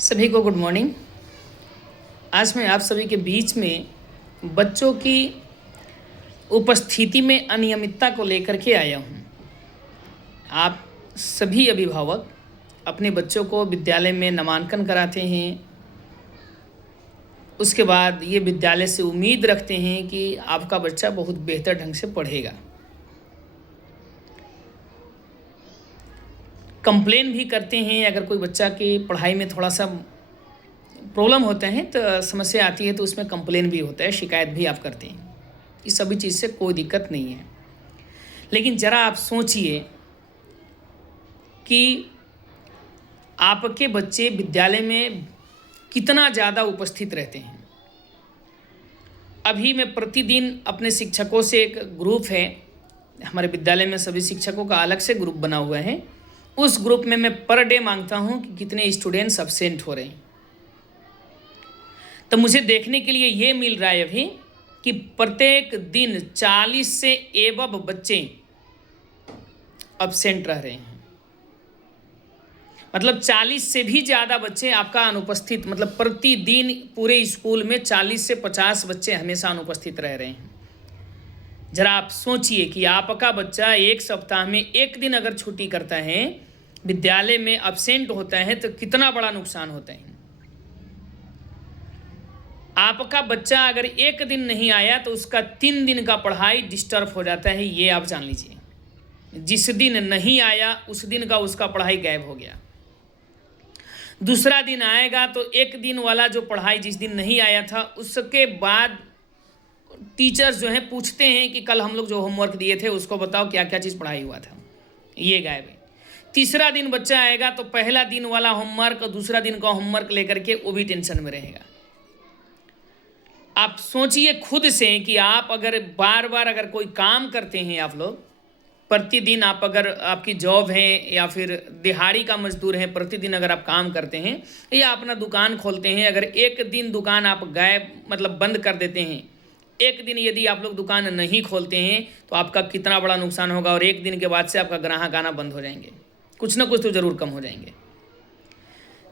सभी को good morning. आज मैं आप सभी के बीच में बच्चों की उपस्थिति में अनियमितता को लेकर के आया हूँ। आप सभी अभिभावक अपने बच्चों को विद्यालय में नामांकन कराते हैं, उसके बाद ये विद्यालय से उम्मीद रखते हैं कि आपका बच्चा बहुत बेहतर ढंग से पढ़ेगा। कंप्लेन भी करते हैं, अगर कोई बच्चा की पढ़ाई में थोड़ा सा प्रॉब्लम होते हैं तो समस्या आती है तो उसमें कंप्लेन भी होता है, शिकायत भी आप करते हैं। इस सभी चीज़ से कोई दिक्कत नहीं है, लेकिन ज़रा आप सोचिए कि आपके बच्चे विद्यालय में कितना ज़्यादा उपस्थित रहते हैं। अभी मैं प्रतिदिन अपने शिक्षकों से, एक ग्रुप है हमारे विद्यालय में, सभी शिक्षकों का अलग से ग्रुप बना हुआ है, उस ग्रुप में मैं पर डे मांगता हूं कि कितने स्टूडेंट्स अब्सेंट हो रहे हैं। तो मुझे देखने के लिए ये मिल रहा है अभी कि प्रत्येक दिन 40 से एबव बच्चे अब्सेंट रह रहे हैं। मतलब 40 से भी ज़्यादा बच्चे आपका अनुपस्थित, मतलब प्रतिदिन पूरे स्कूल में 40 से 50 बच्चे हमेशा अनुपस्थित रह रहे हैं। जरा आप सोचिए कि आपका बच्चा एक सप्ताह में एक दिन अगर छुट्टी करता है, विद्यालय में अब्सेंट होता है, तो कितना बड़ा नुकसान होता है। आपका बच्चा अगर एक दिन नहीं आया तो उसका 3 दिन का पढ़ाई डिस्टर्ब हो जाता है, ये आप जान लीजिए। जिस दिन नहीं आया उस दिन का उसका पढ़ाई गायब हो गया। दूसरा दिन आएगा तो एक दिन वाला जो पढ़ाई जिस दिन नहीं आया था, उसके बाद टीचर्स जो हैं पूछते हैं कि कल हम लोग जो होमवर्क दिए थे उसको बताओ क्या क्या चीज़ पढ़ाई हुआ था, ये गायब है। तीसरा दिन बच्चा आएगा तो पहला दिन वाला होमवर्क और दूसरा दिन का होमवर्क लेकर के वो भी टेंशन में रहेगा। आप सोचिए खुद से कि आप अगर बार बार अगर कोई काम करते हैं, आप लोग प्रतिदिन, आप अगर आपकी जॉब है या फिर दिहाड़ी का मजदूर है, प्रतिदिन अगर आप काम करते हैं या अपना दुकान खोलते हैं, अगर एक दिन दुकान आप गायब मतलब बंद कर देते हैं, एक दिन यदि आप लोग दुकान नहीं खोलते हैं तो आपका कितना बड़ा नुकसान होगा। और एक दिन के बाद से आपका ग्राहक आना बंद हो जाएंगे, कुछ ना कुछ तो ज़रूर कम हो जाएंगे।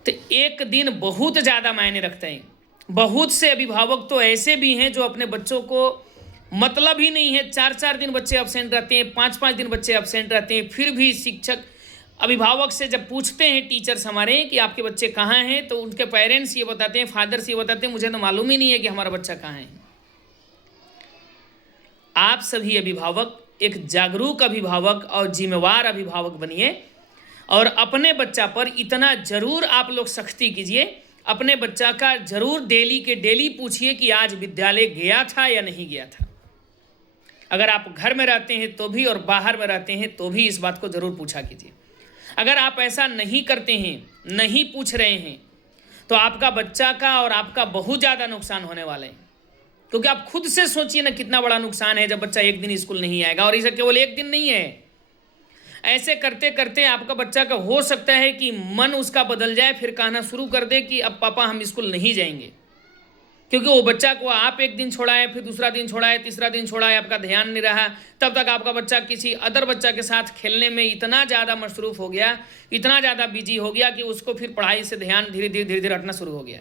तो एक दिन बहुत ज़्यादा मायने रखते हैं। बहुत से अभिभावक तो ऐसे भी हैं जो अपने बच्चों को मतलब ही नहीं है, 4-4 दिन बच्चे अब्सेंट रहते हैं, 5-5 दिन बच्चे अब्सेंट रहते हैं, फिर भी शिक्षक अभिभावक से जब पूछते हैं टीचर्स हमारे कि आपके बच्चे कहाँ हैं, तो उनके पेरेंट्स ये बताते हैं, फादर्स ये बताते हैं, मुझे तो मालूम ही नहीं है कि हमारा बच्चा कहाँ है। आप सभी अभिभावक एक जागरूक अभिभावक और जिम्मेवार अभिभावक बनिए और अपने बच्चा पर इतना ज़रूर आप लोग सख्ती कीजिए, अपने बच्चा का ज़रूर डेली के डेली पूछिए कि आज विद्यालय गया था या नहीं गया था। अगर आप घर में रहते हैं तो भी और बाहर में रहते हैं तो भी इस बात को ज़रूर पूछा कीजिए। अगर आप ऐसा नहीं करते हैं, नहीं पूछ रहे हैं, तो आपका बच्चा का और आपका बहुत ज़्यादा नुकसान होने वाला है। क्योंकि आप खुद से सोचिए ना कितना बड़ा नुकसान है जब बच्चा एक दिन स्कूल नहीं आएगा। और इसे केवल एक दिन नहीं है, ऐसे करते करते आपका बच्चा का हो सकता है कि मन उसका बदल जाए, फिर कहना शुरू कर दे कि अब पापा हम स्कूल नहीं जाएंगे। क्योंकि वो बच्चा को आप एक दिन छोड़ाए, फिर दूसरा दिन छोड़ाए, तीसरा दिन छोड़ाए, आपका ध्यान नहीं रहा, तब तक आपका बच्चा किसी अदर बच्चा के साथ खेलने में इतना ज़्यादा मसरूफ़ हो गया, इतना ज़्यादा बिजी हो गया कि उसको फिर पढ़ाई से ध्यान धीरे धीरे हटना शुरू हो गया।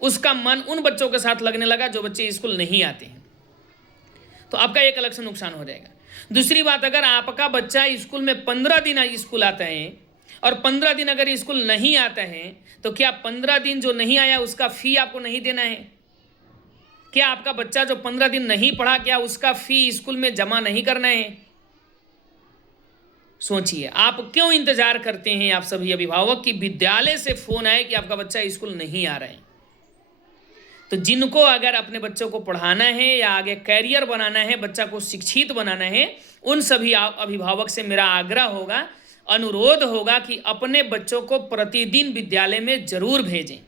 उसका मन उन बच्चों के साथ लगने लगा जो बच्चे स्कूल नहीं आते हैं। तो आपका एक अलग से नुकसान हो जाएगा। दूसरी बात, अगर आपका बच्चा स्कूल में 15 दिन स्कूल आता है और 15 दिन अगर स्कूल नहीं आता है, तो क्या 15 दिन जो नहीं आया उसका फ़ी आपको नहीं देना है? क्या आपका बच्चा जो 15 दिन नहीं पढ़ा, क्या उसका फ़ी स्कूल में जमा नहीं करना है? सोचिए, आप क्यों इंतज़ार करते हैं आप सभी अभिभावक कि विद्यालय से फ़ोन आए कि आपका बच्चा स्कूल नहीं आ रहा है? तो जिनको अगर अपने बच्चों को पढ़ाना है या आगे कैरियर बनाना है, बच्चा को शिक्षित बनाना है, उन सभी अभिभावक से मेरा आग्रह होगा, अनुरोध होगा कि अपने बच्चों को प्रतिदिन विद्यालय में जरूर भेजें।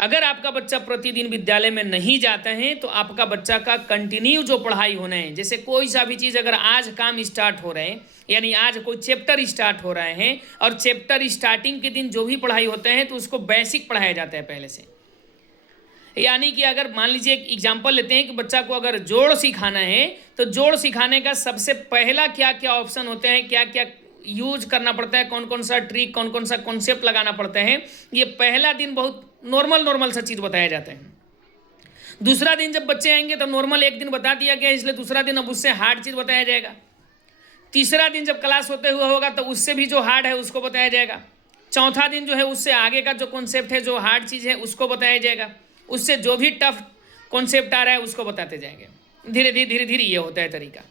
अगर आपका बच्चा प्रतिदिन विद्यालय में नहीं जाता है तो आपका बच्चा का कंटिन्यू जो पढ़ाई होना है, जैसे कोई सा भी चीज़ अगर आज काम स्टार्ट हो रहे हैं, यानी आज कोई चैप्टर स्टार्ट हो रहे हैं और चैप्टर स्टार्टिंग के दिन जो भी पढ़ाई होता है तो उसको बेसिक पढ़ाया जाता है पहले से। यानी कि अगर मान लीजिए एक एग्जाम्पल लेते हैं कि बच्चा को अगर जोड़ सिखाना है तो जोड़ सिखाने का सबसे पहला क्या क्या ऑप्शन होते हैं, क्या क्या यूज करना पड़ता है, कौन कौन सा ट्रिक, कौन कौन सा कॉन्सेप्ट लगाना पड़ता है, ये पहला दिन बहुत नॉर्मल सा चीज़ बताया जाता है। दूसरा दिन जब बच्चे आएंगे तो नॉर्मल एक दिन बता दिया गया, इसलिए दूसरा दिन अब उससे हार्ड चीज़ बताया जाएगा। तीसरा दिन जब क्लास होते हुए होगा तो उससे भी जो हार्ड है उसको बताया जाएगा। चौथा दिन जो है उससे आगे का जो कॉन्सेप्ट है, जो हार्ड चीज़ है उसको बताया जाएगा। उससे जो भी टफ कॉन्सेप्ट आ रहा है उसको बताते जाएंगे। धीरे धीरे ये होता है तरीका।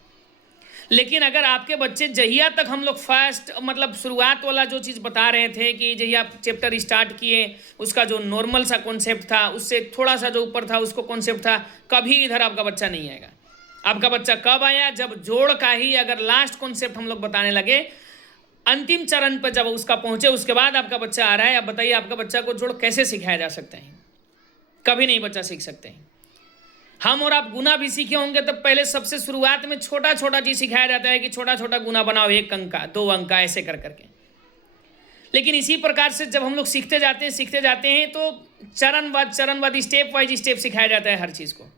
लेकिन अगर आपके बच्चे जहिया तक हम लोग फर्स्ट मतलब शुरुआत वाला जो चीज़ बता रहे थे कि जहिया चैप्टर स्टार्ट किए, उसका जो नॉर्मल सा कॉन्सेप्ट था उससे थोड़ा सा जो ऊपर था उसको कॉन्सेप्ट था, कभी इधर आपका बच्चा नहीं आएगा। आपका बच्चा कब आया? जब जोड़ का ही अगर लास्ट कॉन्सेप्ट हम लोग बताने लगे, अंतिम चरण पर जब उसका पहुंचे, उसके बाद आपका बच्चा आ रहा है। अब बताइए आपका बच्चा को जोड़ कैसे सिखाया जा सकता है? कभी नहीं बच्चा सीख सकते हैं। हम और आप गुना भी सीखे होंगे तो पहले सबसे शुरुआत में छोटा छोटा चीज़ सिखाया जाता है कि छोटा छोटा गुना बनाओ, 1 अंक का 2 अंक का, ऐसे कर करके। लेकिन इसी प्रकार से जब हम लोग सीखते जाते हैं तो चरण बाद स्टेप वाइज स्टेप सिखाया जाता है हर चीज़ को।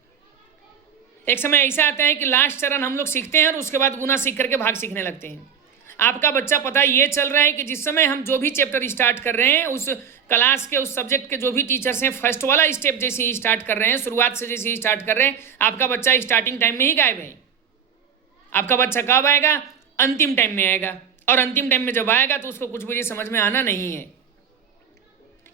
एक समय ऐसा आता है कि लास्ट चरण हम लोग सीखते हैं और उसके बाद गुना सीख करके भाग सीखने लगते हैं। आपका बच्चा पता ये चल रहा है कि जिस समय हम जो भी चैप्टर स्टार्ट कर रहे हैं, उस क्लास के उस सब्जेक्ट के जो भी टीचर्स हैं, फर्स्ट वाला स्टेप जैसे ही स्टार्ट कर रहे हैं, शुरुआत से जैसे ही स्टार्ट कर रहे हैं, आपका बच्चा स्टार्टिंग टाइम में ही गायब है। आपका बच्चा कब आएगा? अंतिम टाइम में आएगा। और अंतिम टाइम में जब आएगा तो उसको कुछ भी समझ में आना नहीं है।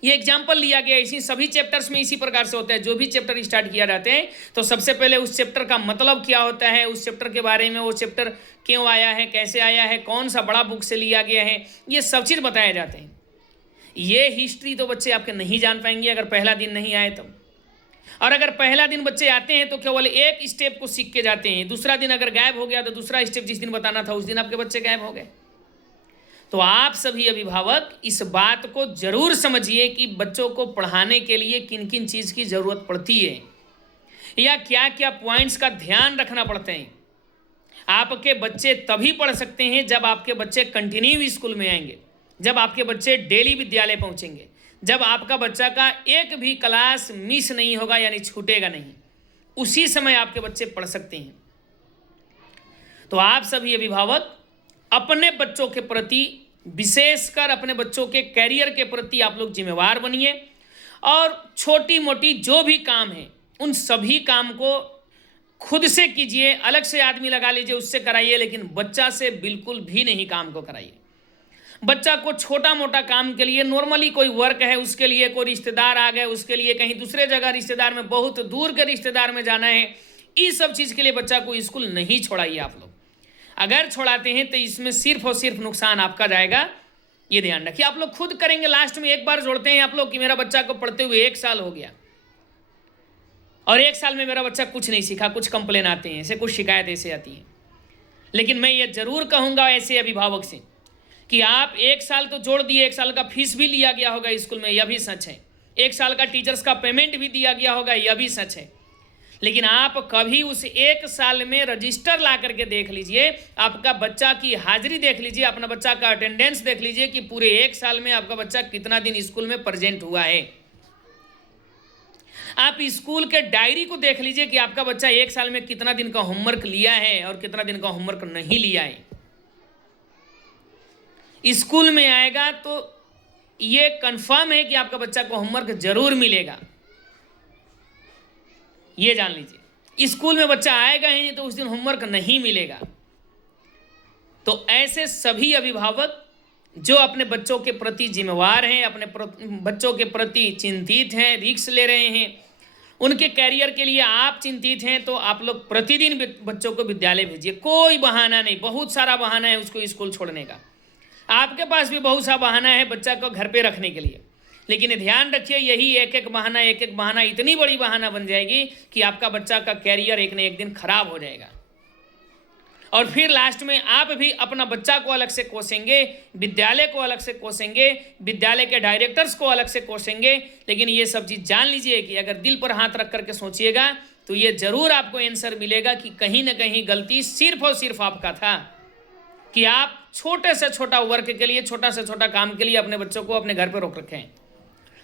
ये एग्जाम्पल लिया गया, इसी सभी चैप्टर्स में इसी प्रकार से होता है। जो भी चैप्टर स्टार्ट किया जाते हैं तो सबसे पहले उस चैप्टर का मतलब क्या होता है, उस चैप्टर के बारे में, वो चैप्टर क्यों आया है, कैसे आया है, कौन सा बड़ा बुक से लिया गया है, ये सब चीज़ बताए जाते हैं। ये हिस्ट्री तो बच्चे आपके नहीं जान पाएंगे अगर पहला दिन नहीं आए तो। और अगर पहला दिन बच्चे आते हैं तो केवल एक स्टेप को सीख के जाते हैं। दूसरा दिन अगर गायब हो गया तो दूसरा स्टेप जिस दिन बताना था उस दिन आपके बच्चे गायब हो गए। तो आप सभी अभिभावक इस बात को जरूर समझिए कि बच्चों को पढ़ाने के लिए किन किन चीज़ की ज़रूरत पड़ती है या क्या क्या पॉइंट्स का ध्यान रखना पड़ते हैं। आपके बच्चे तभी पढ़ सकते हैं जब आपके बच्चे कंटिन्यू स्कूल में आएंगे, जब आपके बच्चे डेली विद्यालय पहुंचेंगे, जब आपका बच्चा का एक भी क्लास मिस नहीं होगा यानी छूटेगा नहीं, उसी समय आपके बच्चे पढ़ सकते हैं। तो आप सभी अभिभावक अपने बच्चों के प्रति, विशेषकर अपने बच्चों के कैरियर के प्रति आप लोग जिम्मेवार बनिए और छोटी मोटी जो भी काम है उन सभी काम को खुद से कीजिए। अलग से आदमी लगा लीजिए, उससे कराइए, लेकिन बच्चा से बिल्कुल भी नहीं काम को कराइए। बच्चा को छोटा मोटा काम के लिए, नॉर्मली कोई वर्क है उसके लिए, कोई रिश्तेदार आ गए उसके लिए, कहीं दूसरे जगह रिश्तेदार में, बहुत दूर के रिश्तेदार में जाना है, इस सब चीज़ के लिए बच्चा को स्कूल नहीं छोड़ाइए आप लोग। अगर छोड़ाते हैं तो इसमें सिर्फ और सिर्फ नुकसान आपका जाएगा, ये ध्यान रखिए। आप लोग खुद करेंगे, लास्ट में एक बार जोड़ते हैं आप लोग कि मेरा बच्चा को पढ़ते हुए 1 साल हो गया और 1 साल में मेरा बच्चा कुछ नहीं सीखा, कुछ कंप्लेन आते हैं, ऐसे कुछ शिकायत ऐसे आती है। लेकिन मैं ये जरूर कहूँगा ऐसे अभिभावक से कि आप 1 साल तो जोड़ दिए, 1 साल का फीस भी लिया गया होगा स्कूल में, यह भी सच है। 1 साल का टीचर्स का पेमेंट भी दिया गया होगा, यह भी सच है। लेकिन आप कभी उस 1 साल में रजिस्टर ला करके देख लीजिए, आपका बच्चा की हाजिरी देख लीजिए, अपना बच्चा का अटेंडेंस देख लीजिए कि पूरे 1 साल में आपका बच्चा कितना दिन स्कूल में प्रेजेंट हुआ है। आप स्कूल के डायरी को देख लीजिए कि आपका बच्चा 1 साल में कितना दिन का होमवर्क लिया है और कितना दिन का होमवर्क नहीं लिया है। स्कूल में आएगा तो ये कंफर्म है कि आपका बच्चा को होमवर्क जरूर मिलेगा, ये जान लीजिए। स्कूल में बच्चा आएगा ही नहीं तो उस दिन होमवर्क नहीं मिलेगा। तो ऐसे सभी अभिभावक जो अपने बच्चों के प्रति जिम्मेवार हैं, अपने बच्चों के प्रति चिंतित हैं, रिस्क ले रहे हैं, उनके कैरियर के लिए आप चिंतित हैं, तो आप लोग प्रतिदिन बच्चों को विद्यालय भेजिए। कोई बहाना नहीं, बहुत सारा बहाना है उसको स्कूल छोड़ने का। आपके पास भी बहुत सा बहाना है बच्चा को घर पे रखने के लिए, लेकिन ध्यान रखिए यही एक एक बहाना इतनी बड़ी बहाना बन जाएगी कि आपका बच्चा का कैरियर एक न एक दिन खराब हो जाएगा। और फिर लास्ट में आप भी अपना बच्चा को अलग से कोसेंगे, विद्यालय को अलग से कोसेंगे, विद्यालय के डायरेक्टर्स को अलग से कोसेंगे। लेकिन ये सब चीज़ जान लीजिए कि अगर दिल पर हाथ रख करके सोचिएगा तो ये जरूर आपको आंसर मिलेगा कि कहीं ना कहीं गलती सिर्फ और सिर्फ आपका था कि आप छोटे से छोटा वर्क के लिए, छोटा से छोटा काम के लिए अपने बच्चों को अपने घर पर रोक रखे हैं।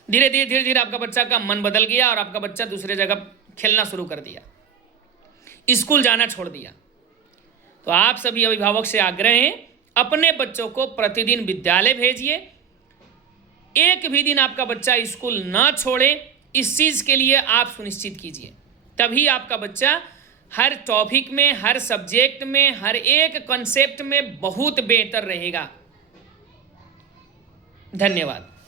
धीरे धीरे आपका बच्चा का मन बदल गया और आपका बच्चा दूसरे जगह खेलना शुरू कर दिया, स्कूल जाना छोड़ दिया। तो आप सभी अभिभावक से आग्रह है अपने बच्चों को प्रतिदिन विद्यालय भेजिए। एक भी दिन आपका बच्चा स्कूल ना छोड़े, इस चीज़ के लिए आप सुनिश्चित कीजिए। तभी आपका बच्चा हर टॉपिक में, हर सब्जेक्ट में, हर एक कॉन्सेप्ट में बहुत बेहतर रहेगा। धन्यवाद।